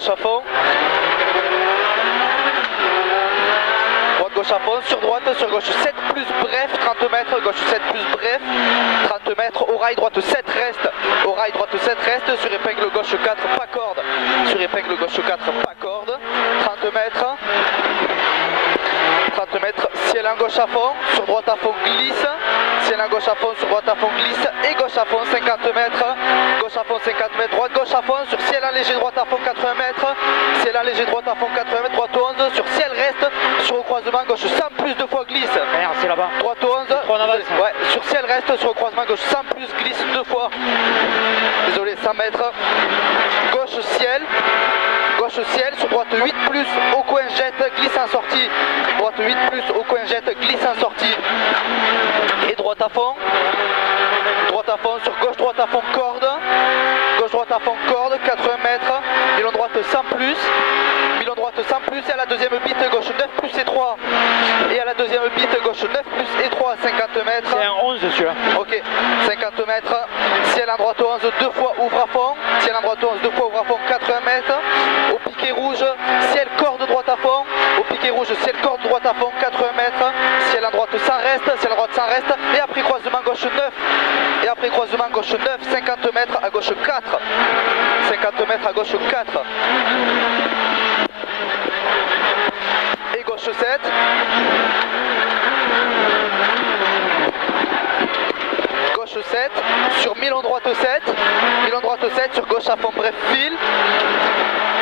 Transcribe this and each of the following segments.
gauche à fond. Droite gauche à fond, sur droite, sur gauche 7 plus bref, 30 mètres, gauche 7 plus bref, 30 mètres, au rail droite 7 reste, au rail droite 7 reste, sur épingle gauche 4 pas corde, sur épingle gauche 4 pas corde, 30 mètres. 30 mètres, ciel en gauche à fond, sur droite à fond glisse, ciel en gauche à fond, sur droite à fond glisse, et gauche à fond 50 mètres, gauche à fond 50 mètres, droite gauche à fond, sur ciel en léger droite à fond 80 mètres, ciel en léger droite à fond 80 mètres, droite 11, sur ciel reste, sur au croisement gauche 100 plus 2 fois glisse, c'est là-bas, droite 11, ouais, sur ciel reste, sur au croisement gauche 100 plus glisse 2 fois, désolé 100 mètres, gauche ciel, sur droite 8 plus, au coin jette, glisse en sortie, droite 8 plus, au coin jette, glisse en sortie, et droite à fond, sur gauche droite à fond corde, gauche droite à fond corde, 80 mètres, milon droite 100 plus, milon droite 100 plus, et à la deuxième bite gauche 9 plus et 3, et à la deuxième bite gauche 9 plus et 3, 50 mètres. C'est un 11 dessus. Ok, 50 mètres, ciel en droite 11, 2 fois ouvre à fond, ciel en droite 11, 2 fois ouvre à fond, 80 mètres, au piqué rouge, ciel corde droite à fond, au piqué rouge, ciel corde droite à fond, 80 mètres, ciel en droite sans reste, ciel en droite sans reste, et après croisement gauche 9, et après croisement gauche 9, 50 mètres à gauche 4, 50 mètres à gauche 4, et gauche 7, gauche 7, sur milon droite 7, milon droite 7, sur gauche à fond bref fil,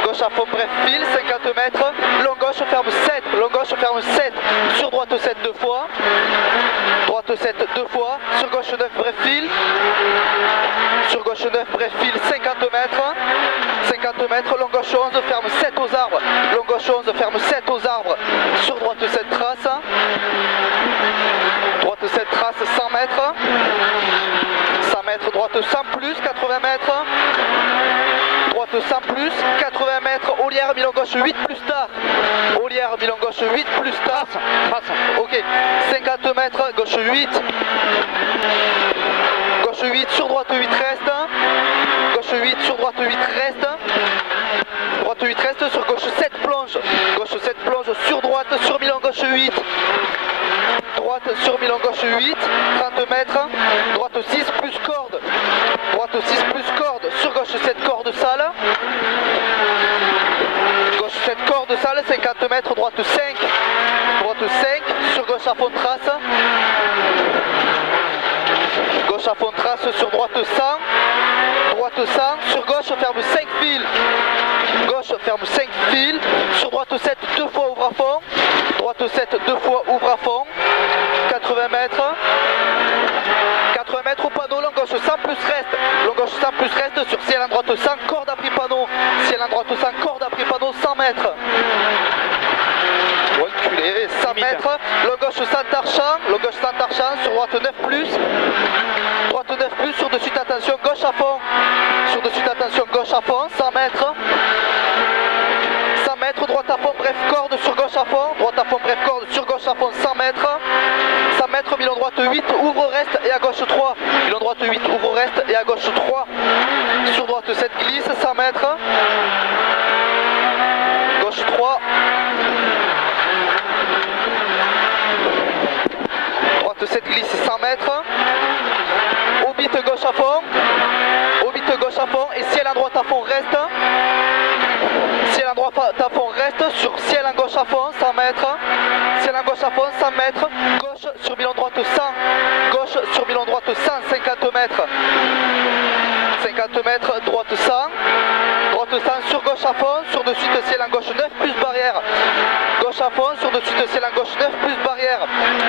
gauche à fond bref fil, 50 mètres, long gauche ferme 7, long gauche ferme 7, sur droite 7 2 fois, droite 7 2 fois, sur gauche 9 bref fil, sur gauche 9 bref fil, 50 mètres, 50 mètres, long gauche 11 ferme 7 aux arbres, long gauche 11 ferme 7 aux arbres, sur droite 7 trace, droite 7 trace 100 mètres, 100 mètres, droite 100 plus, 80 mètres, droite 100 plus, 80 mètres, Olière, milon gauche 8 plus tard, Olière, milon gauche 8 plus tard, ok, 50 mètres, gauche 8, gauche 8, sur droite 8 reste, gauche 8, sur droite 8 reste, droite 8 reste, sur gauche 7 plonge, gauche 7 plonge, sur droite, sur milon gauche 8, droite sur milon gauche 8, 30 mètres, droite 6 plus corde, droite 6 plus corde, sur gauche 7 corde sale, gauche 7 corde sale, 50 mètres, droite 5, sur gauche à fond trace, gauche à fond trace, sur droite 100, sur gauche ferme 5 fils, gauche ferme 5 fils, sur droite 7 2 fois ouvre à fond, droite 7 2 fois ouvre à fond, 80 mètres, 80 mètres au panneau, long gauche 100 plus reste, long gauche 100 plus reste, sur ciel en droite 100, corde après panneau, ciel en droite 100, corde après panneau, 100 mètres. Reculé, 100 mètres, long gauche sans tarchant, sur droite 9 plus, droite 9 plus, sur de suite attention, gauche à fond, sur de suite attention, gauche à fond, 100 mètres, 100 mètres, droite à fond, bref corde, sur gauche à fond, droite à fond, bref corde, sur gauche à fond, 100 mètres, 100 mètres, milon droite 8, ouvre reste et à gauche 3, milon droite 8, ouvre reste et à gauche 3, sur droite 7 glisse, 100 mètres, gauche 3, droite 7 glisse, 100 mètres, au bite gauche à fond, et ciel en droite à fond reste, ciel en droite à fond reste, sur ciel en gauche à fond, 100 mètres, ciel en gauche à fond, 100 mètres, gauche sur milon droite 100, gauche sur milon droite 100, 50 mètres, 50 mètres, droite 100, sur gauche à fond, sur de suite ciel en gauche 9 plus barrière, gauche à fond, sur de suite ciel en gauche 9 plus barrière,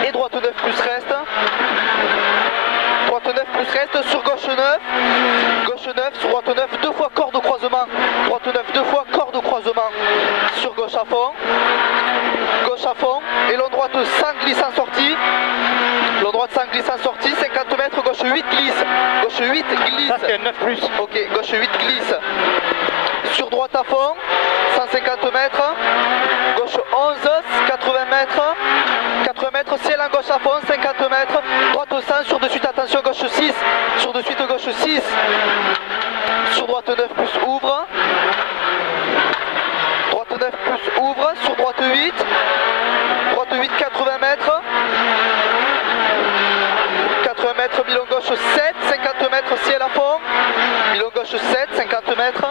et droite 9 plus reste, droite 9 plus reste, sur gauche 9, sur droite 9, 2 fois corde au croisement, droite 9, 2 fois corde au croisement, sur gauche à fond, et long droite 100 glisse en sortie, long droite 100 glisse en sortie, 50 mètres, gauche 8 glisse, gauche 8 glisse, ça c'est 9 plus, ok, gauche 8 glisse, sur droite à fond, 150 mètres, gauche 11, 80 mètres, ciel en gauche à fond, 50 mètres, droite 100, sur de suite attention, gauche 6, sur de suite gauche 6, sur droite 9 plus ouvre, 8, 80 mètres. 80 mètres, milon gauche 7, 50 mètres, ciel à fond. Milon gauche 7, 50 mètres.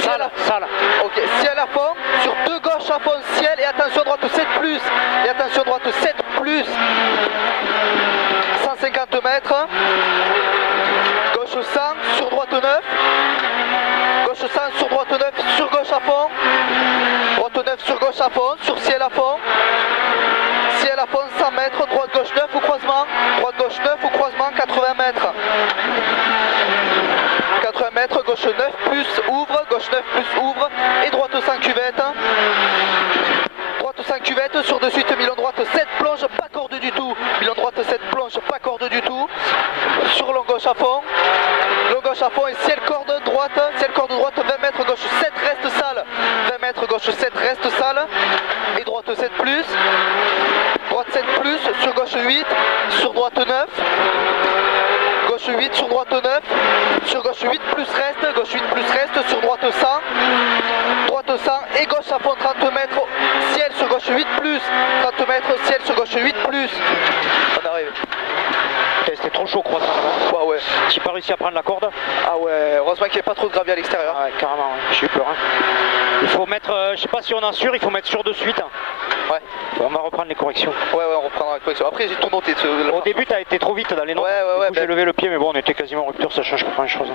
Sale. Ok, ciel à fond. Sur 2 gauches à fond, ciel. Et attention, droite 7 plus. Et attention, droite 7 plus. 150 mètres. Gauche 100, sur droite 9. Gauche 100, sur droite 9, sur gauche à fond. Droite 9, sur gauche à fond, sur ciel à fond. Ciel à fond 100 mètres, droite gauche 9 au croisement. Droite gauche 9 au croisement, 80 mètres. 80 mètres, gauche 9 plus ouvre, gauche 9 plus ouvre. Et droite 5 cuvette. Droite 5 cuvette, sur de suite milon droite 7 plonge, pas corde du tout. Milon droite 7 plonge, pas corde du tout. Sur long gauche à fond. Long gauche à fond et ciel corde droite, 20 mètres, gauche 7 reste sale. 20 mètres, gauche 7 reste sale. Et droite 7 plus. Droite 7 plus, sur gauche 8, sur droite 9. Gauche 8, sur droite 9. Sur gauche 8 plus reste, gauche 8 plus reste, sur droite 100. Droite 100 et gauche à fond 30 mètres. Ciel sur gauche 8 plus. 30 mètres, ciel sur gauche 8 plus. On arrive. C'était trop chaud croisement. Ouais, ouais. J'ai pas réussi à prendre la corde. Ah ouais, heureusement qu'il n'y a pas trop de gravier à l'extérieur. Ouais, carrément, ouais. J'ai eu peur. Hein. Il faut mettre, je sais pas si on en sûr, il faut mettre sur de suite. Ouais. On va reprendre les corrections. Ouais, on reprendra la correction. Après, j'ai tout noté. Au début, t'as été trop vite dans les notes. Ouais. J'ai levé le pied, mais bon, on était quasiment en rupture, ça change pas grand chose.